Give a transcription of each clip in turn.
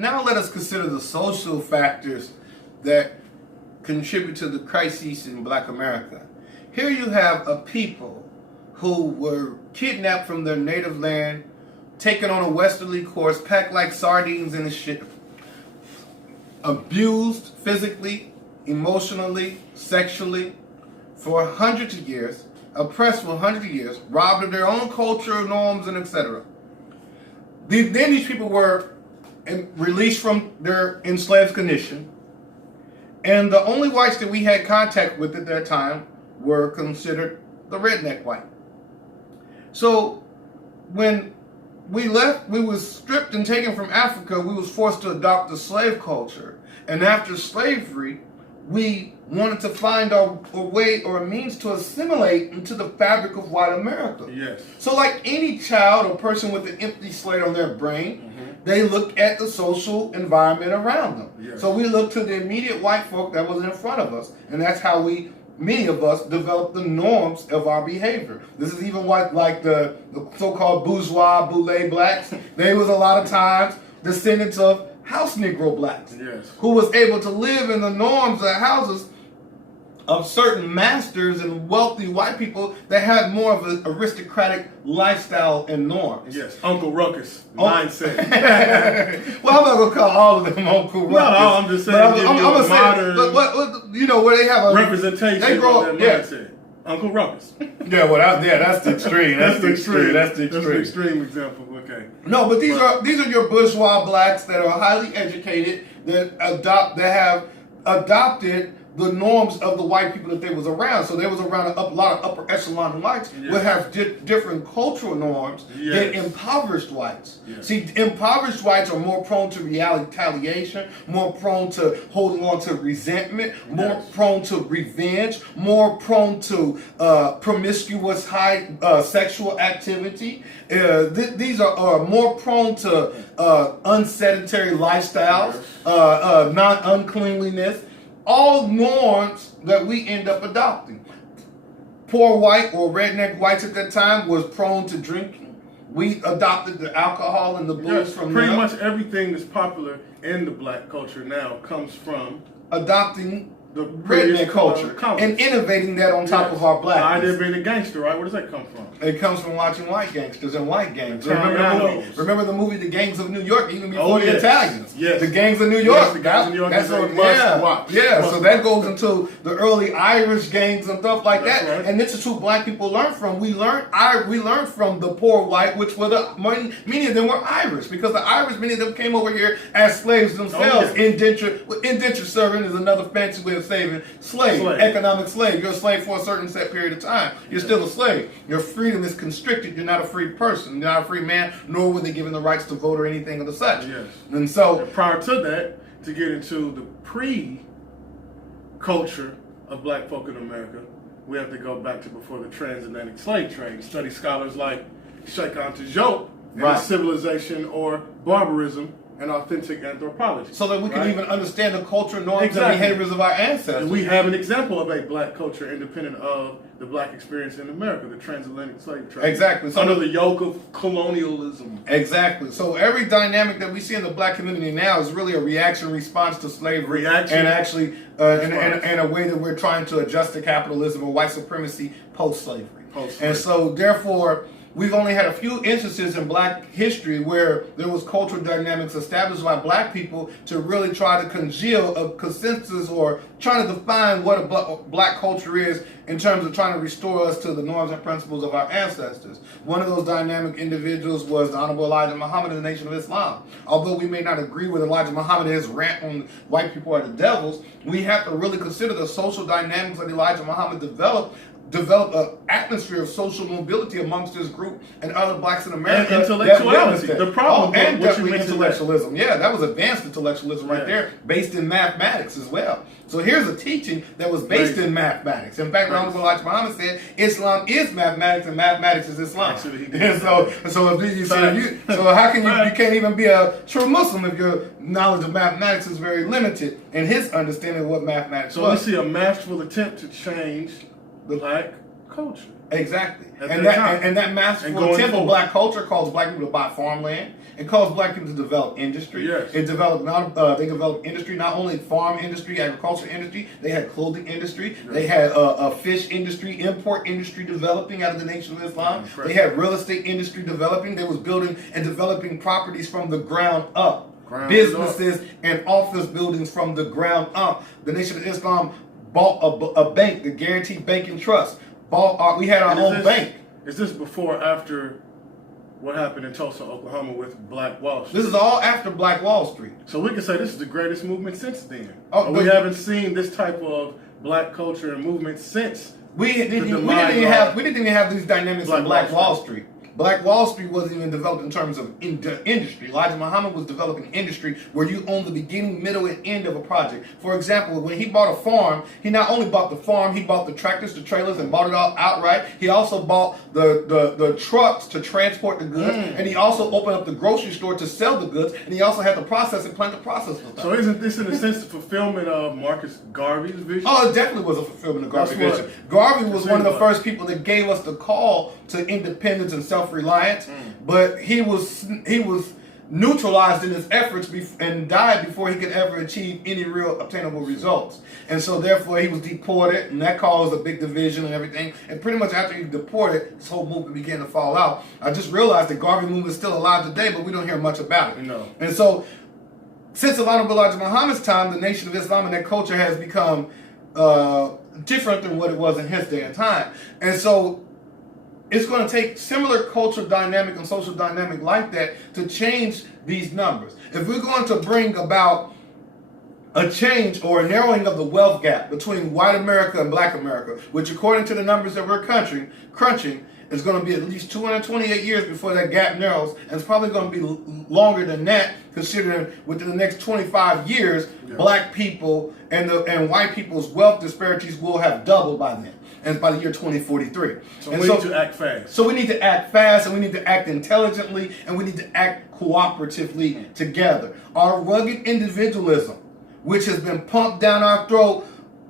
now let us consider the social factors that contribute to the crises in Black America. Here you have a people who were kidnapped from their native land, taken on a westerly course, packed like sardines in a ship, abused physically, emotionally, sexually for hundreds of years, oppressed for hundreds of years, robbed of their own culture, norms, and etc. Then these people were released from their enslaved condition, and the only whites that we had contact with at that time were considered the redneck white. So when we left, we was stripped and taken from Africa, we was forced to adopt the slave culture. And after slavery, we wanted to find a way or a means to assimilate into the fabric of white America. Yes. So like any child or person with an empty slate on their brain, they look at the social environment around them. Yes. So we look to the immediate white folk that was in front of us. And that's how many of us developed the norms of our behavior. This is even what, like the so-called bourgeois, boule blacks, they was a lot of times descendants of house Negro blacks, yes, who was able to live in the norms of houses of certain masters and wealthy white people that had more of an aristocratic lifestyle and norms. Yes, Uncle Ruckus mindset. Well, I'm not gonna call all of them Uncle Ruckus. No, I'm just saying, I'm gonna modern say, but you know, where they have a representation they grow of up, their mindset. Uncle Ruckus. Yeah, well, that's the extreme. That's the extreme. That's the extreme. That's the extreme example. Okay. No, but these are your bourgeois blacks that are highly educated, that have adopted the norms of the white people that they was around. So they was around a lot of upper echelon whites would have different cultural norms than impoverished whites. Yes. See, impoverished whites are more prone to retaliation, more prone to holding on to resentment, more prone to revenge, more prone to promiscuous high sexual activity. These are more prone to unsedentary lifestyles, non-uncleanliness. All norms that we end up adopting. Poor white or redneck whites at that time was prone to drinking. We adopted the alcohol and the booze from pretty them. much everything that's popular in the black culture now comes from adopting the redneck culture and innovating that on top of our black. The idea of being a gangster, right? Where does that come from? It comes from watching white gangsters and white gangs. Remember the movie The Gangs of New York, even before the Italians? Yes. The Gangs of New York. Yes, the Gangs of New York is a must watch. Yeah, so that goes into the early Irish gangs and stuff like that. Right. And this is who black people learned from. We learned from the poor white, which were many of them were Irish, because the Irish, many of them came over here as slaves themselves. Indenture serving is another fancy way of saying slave, economic slave. You're a slave for a certain set period of time. You're still a slave. Your freedom is constricted. You're not a free person. You're not a free man, nor were they given the rights to vote or anything of the such. Yes. And so, prior to that, to get into the pre-culture of black folk in America, we have to go back to before the transatlantic slave trade. Study scholars like Sheikh Anta Diop and civilization or barbarism and authentic anthropology. So that we can even understand the culture, norms, and behaviors of our ancestors. And we have an example of a black culture independent of the black experience in America, the transatlantic slave trade. Exactly. So under the yoke of colonialism. Exactly. So every dynamic that we see in the black community now is really a reaction response to slavery. And actually, in a way that we're trying to adjust to capitalism and white supremacy post-slavery. And so, therefore, we've only had a few instances in black history where there was cultural dynamics established by black people to really try to congeal a consensus or trying to define what a black culture is in terms of trying to restore us to the norms and principles of our ancestors. One of those dynamic individuals was the Honorable Elijah Muhammad in the Nation of Islam. Although we may not agree with Elijah Muhammad and his rant on white people are the devils, we have to really consider the social dynamics that Elijah Muhammad developed an atmosphere of social mobility amongst this group and other blacks in America. And intellectuality. The problem and definitely intellectualism. Yeah, that was advanced intellectualism right there, based in mathematics as well. So here's a teaching that was based in mathematics. In fact, Honorable Elijah Muhammad said, Islam is mathematics and mathematics is Islam. And so how can you can't even be a true Muslim if your knowledge of mathematics is very limited in his understanding of what mathematics was. So we see a masterful attempt to change the black culture. Exactly. And that masterful attempt of black culture calls black people to buy farmland It caused black people to develop industry. Yes. It developed they developed industry, not only farm industry, agriculture industry. They had clothing industry. Yes. They had a fish industry, import industry developing out of the Nation of Islam. They had real estate industry developing. They was building and developing properties from the ground up. Businesses and office buildings from the ground up. The Nation of Islam bought a bank, the Guaranteed Banking Trust. We had our own bank. Is this before or after what happened in Tulsa, Oklahoma with Black Wall Street? This is all after Black Wall Street. So we can say this is the greatest movement since then. We haven't seen this type of black culture and movement since. We didn't even have these dynamics in Black Wall Street. Black Wall Street wasn't even developed in terms of industry. Elijah Muhammad was developing industry where you own the beginning, middle, and end of a project. For example, when he bought a farm, he not only bought the farm, he bought the tractors, the trailers, and bought it all outright. He also bought the trucks to transport the goods, and he also opened up the grocery store to sell the goods, and he also had the processing plant to process the stuff. So isn't this, in a sense, the fulfillment of Marcus Garvey's vision? Oh, it definitely was a fulfillment of Garvey's vision. Garvey was one of the first people that gave us the call to independence and self-reliance, but he was neutralized in his efforts and died before he could ever achieve any real obtainable results. And so therefore he was deported, and that caused a big division and everything. And pretty much after he was deported, this whole movement began to fall out. I just realized the Garvey movement is still alive today, but we don't hear much about it. No. And so since Elijah Muhammad's time, the Nation of Islam and that culture has become different than what it was in his day and time. And so it's going to take similar cultural dynamic and social dynamic like that to change these numbers. If we're going to bring about a change or a narrowing of the wealth gap between white America and black America, which according to the numbers that we're crunching is going to be at least 228 years before that gap narrows, and it's probably going to be longer than that, considering within the next 25 years, black people and white people's wealth disparities will have doubled by then. And by the year 2043. So we need to act fast. So we need to act fast, and we need to act intelligently, and we need to act cooperatively together. Our rugged individualism, which has been pumped down our throat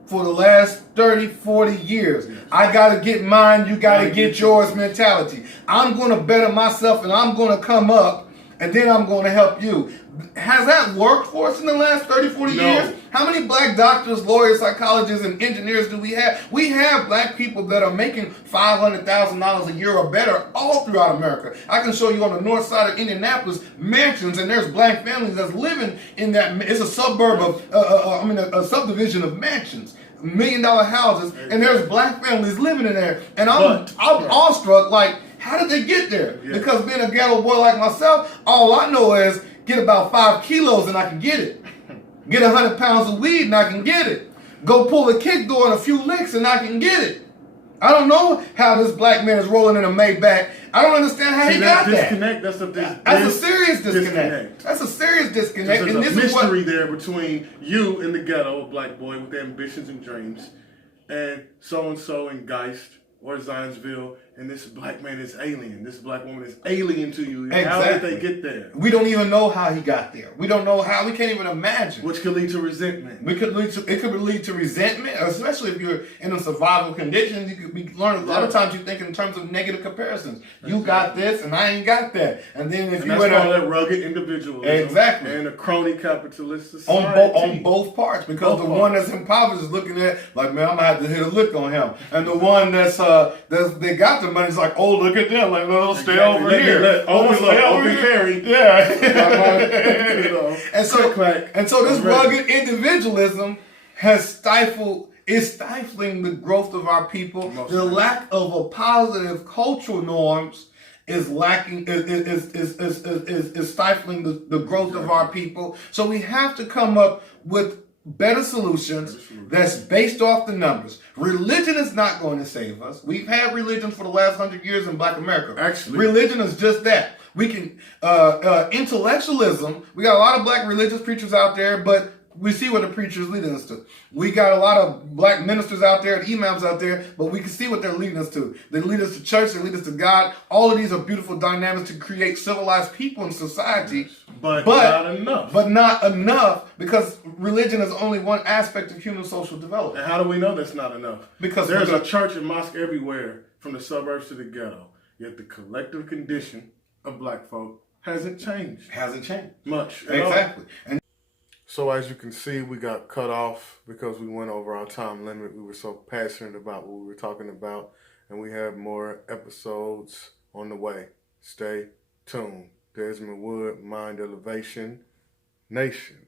for the last 30, 40 years. Yes. I got to get mine, you got to get yours mentality. I'm going to better myself, and I'm going to come up, and then I'm going to help you. Has that worked for us in the last 30, 40 years? How many black doctors, lawyers, psychologists, and engineers do we have? We have black people that are making $500,000 a year or better all throughout America. I can show you on the north side of Indianapolis mansions, and there's black families that's living in that. It's a suburb of, a subdivision of mansions. $1 million houses, and there's black families living in there. And I'm awestruck, like, how did they get there? Yeah. Because being a ghetto boy like myself, all I know is get about 5 kilos and I can get it. Get 100 pounds of weed and I can get it. Go pull a kick door and a few licks and I can get it. I don't know how this black man is rolling in a Maybach. I don't understand how he got that. That's a serious disconnect. That's a serious disconnect. There's a mystery there between you and the ghetto, a black boy with ambitions and dreams, and so-and-so in Geist or Zionsville, and this black man is alien. This black woman is alien to you. Exactly. How did they get there? We don't even know how he got there. We don't know how. We can't even imagine. Which could lead to resentment. It could lead to resentment, especially if you're in a survival condition. You could learn a lot of times you think in terms of negative comparisons. You got this and I ain't got that. And then if you were that rugged individualism. Exactly. And a crony capitalist society. On both parts. Because the one that's impoverished is looking at like, man, I'm gonna have to hit a lick on him. And the one that's they got the money is like, oh, look at them, like they'll stay over here. Open carry. Yeah. And so this rugged individualism is stifling the growth of our people. The lack of a positive cultural norms is stifling the growth of our people. So we have to come up with better solutions that's based off the numbers. Religion is not going to save us. We've had religion for the last 100 years in black America. Actually, religion is just that. We can intellectualism. We got a lot of black religious preachers out there, but we see what the preachers leading us to. We got a lot of black ministers out there and imams out there, but we can see what they're leading us to. They lead us to church, they lead us to God. All of these are beautiful dynamics to create civilized people in society. But not enough. But not enough, because religion is only one aspect of human social development. And how do we know that's not enough? Because there's a church and mosque everywhere, from the suburbs to the ghetto. Yet the collective condition of black folk hasn't changed. Hasn't changed Much. At all. exactly. And So as you can see, we got cut off because we went over our time limit. We were so passionate about what we were talking about, and we have more episodes on the way. Stay tuned. Desmond Wood, Mind Elevation Nation.